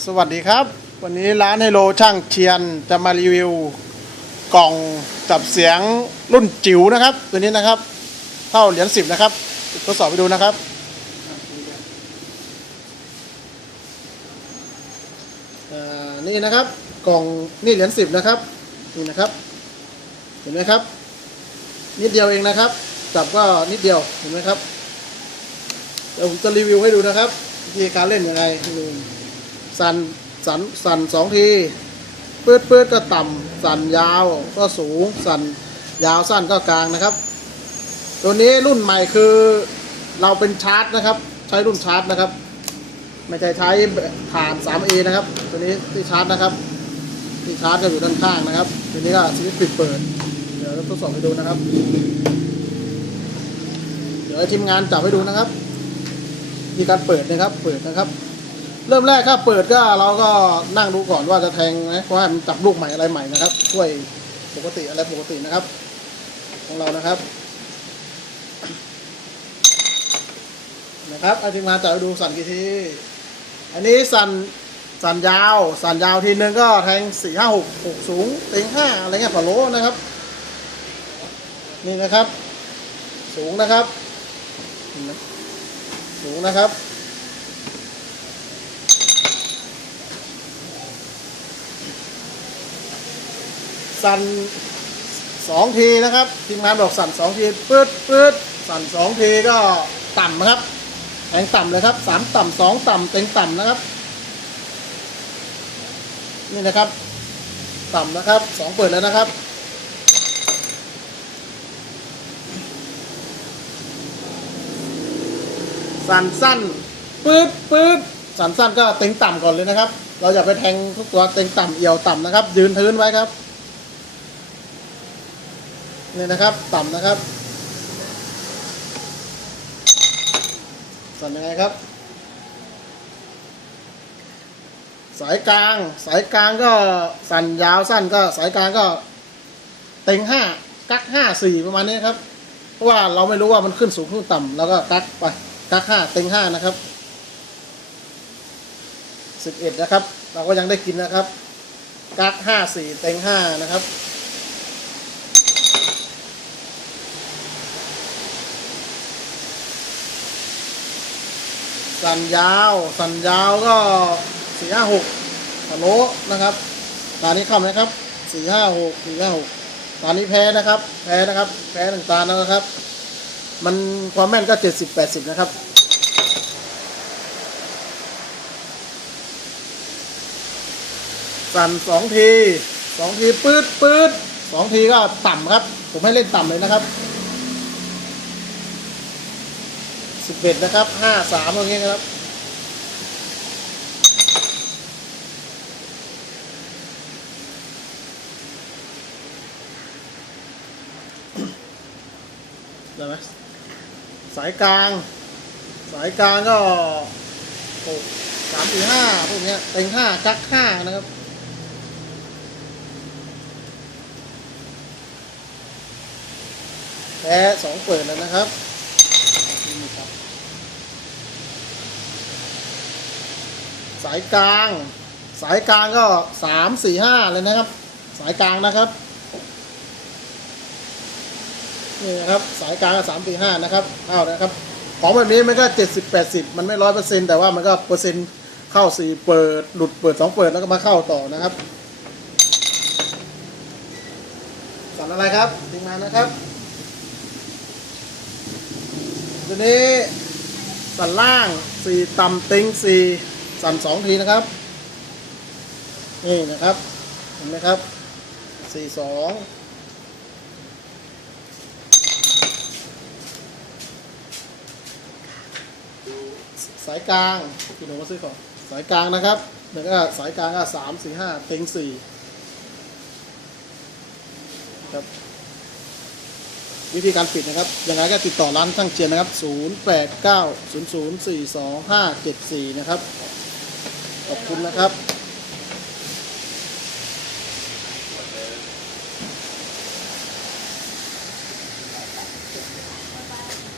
สวัสดีครับ วันนี้ร้านไฮโลช่างเชียนจะมารีวิวกล่องจับเสียงรุ่นจิ๋วนะครับ ตัวนี้นะครับ เท่าเหรียญสิบนะครับทดสอบไปดูนะครับนี่นะครับกล่องนี่เหรียญสิบนะครับนี่นะครับ เห็นไหมครับ นิดเดียวเองนะครับ จับก็นิดเดียวเห็นไหมครับเดี๋ยวผมจะรีวิวให้ดูนะครับวิธีการเล่นยังไงให้ดู สั่นสั่นสั่นสองทีปืดปืดก็ต่ำสั่นยาวก็สูง สั่นยาวสั้นก็กลางนะครับ ตัวนี้รุ่นใหม่คือเราเป็นชาร์จนะครับ ใช้รุ่นชาร์จนะครับ ไม่ใช่ใช้ผ่าน 3A นะครับ ตัวนี้ที่ชาร์จนะครับที่ชาร์จก็อยู่ด้านข้างนะครับตัวนี้ก็สวิตช์ปิดเปิด เดี๋ยวเราทดสอบให้ดูนะครับ เดี๋ยวทีมงานจับให้ดูนะครับ มีการเปิดนะครับ เปิดนะครับ เริ่มแรกถ้าเปิดก็เราก็นั่งดูก่อนว่าจะแทงไหมเพราะว่ามันจับลูกใหม่อะไรใหม่นะครับช่วยปกติอะไรปกตินะครับ ของเรานะครับนะครับอาทีมงานจับให้ดูสั่นกี่ทีอันนี้สั่นสั่นยาว สั่นยาวทีนึงก็แทงสี่ห้าหกหกสูงเต็งห้าอะไรเงี้ยฝาโลนะครับ นี่นะครับ สูงนะครับ สูงนะครับ สั่นสองทีนะครับทีมงานบอกสั่นสองทีปื๊ดปื๊ดสั่นสองทีก็ต่ำนะครับแทงต่ำเลยครับสามต่ำสองต่ำเต็งต่ำนะครับ นี่นะครับ ต่ำนะครับสองเปิดแล้วนะครับสั่นสั้นปื๊ดปื๊ดสั่นสั้นก็เต็งต่ำก่อนเลยนะครับ เราอย่าไปแทงทุกตัวเต็งต่ำเอี่ยวต่ำนะครับ ยืนพื้นไว้ครับ นี่นะครับต่ำนะครับสั่นยังไงครับ สายกลางสายกลางก็สั่นยาวสั้นก็สายกลางก็เต็งห้ากักห้าสี่ประมาณนี้ครับ เพราะว่าเราไม่รู้ว่ามันขึ้นสูงขึ้นต่ำแล้วก็กักไปกักห้าเต็งห้านะครับสิบเอ็ดนะครับ เราก็ยังได้กินนะครับกักห้าสี่เต็งห้านะครับ สันยาว สันยาวก็สี่ห้าหกพะโลนะครับตอนนี้เข้าไหมครับสี่ห้าหกสี่ห้าหกตอนนี้แพ้นะครับ แพ้นะครับ แพ้ต่างๆนะครับ มันความแม่นก็เจ็ดสิบแปดสิบนะครับสั่นสองทีสองทีปื๊ดปื๊ดสองทีก็ต่ำครับ ผมให้เล่นต่ำเลยนะครับ สิบเอ็ดนะครับห้าสามอย่างเงี้ยครับได้ไหมสายกลาง สายกลางก็หกสามสี่ห้าพวกเนี้ยเต็งห้ากักห้านะครับแพ้สองเปิดแล้วนะครับนี่ครับ สายกลาง สายกลางก็สามสี่ห้าเลยนะครับ สายกลางนะครับนี่นะครับสายกลางสามสี่ห้านะครับเอานะครับ ของแบบนี้มันก็เจ็ดสิบแปดสิบมันไม่ร้อยเปอร์เซ็นแต่ว่ามันก็เปอร์เซ็นต์เข้าสี่เปิดหลุดเปิดสองเปิดแล้วก็มาเข้าต่อนะครับสั่นอะไรครับทีมงานนะครับตัวนี้สั่นล่างสี่ต่ำติงสี่ สั่นสองทีนะครับนี่นะครับเห็นไหมครับสี่สองสายกลางคุณหนูมาซื้อก่อนสายกลางนะครับแล้วก็สายกลางก็สามสี่ห้าเต็งสี่ครับวิธีการปิดนะครับยังไงก็ติดต่อร้านช่างเจียนนะครับ 0 8 9 0 0 4 2 5 7 4 นะครับ ขอบคุณนะครับ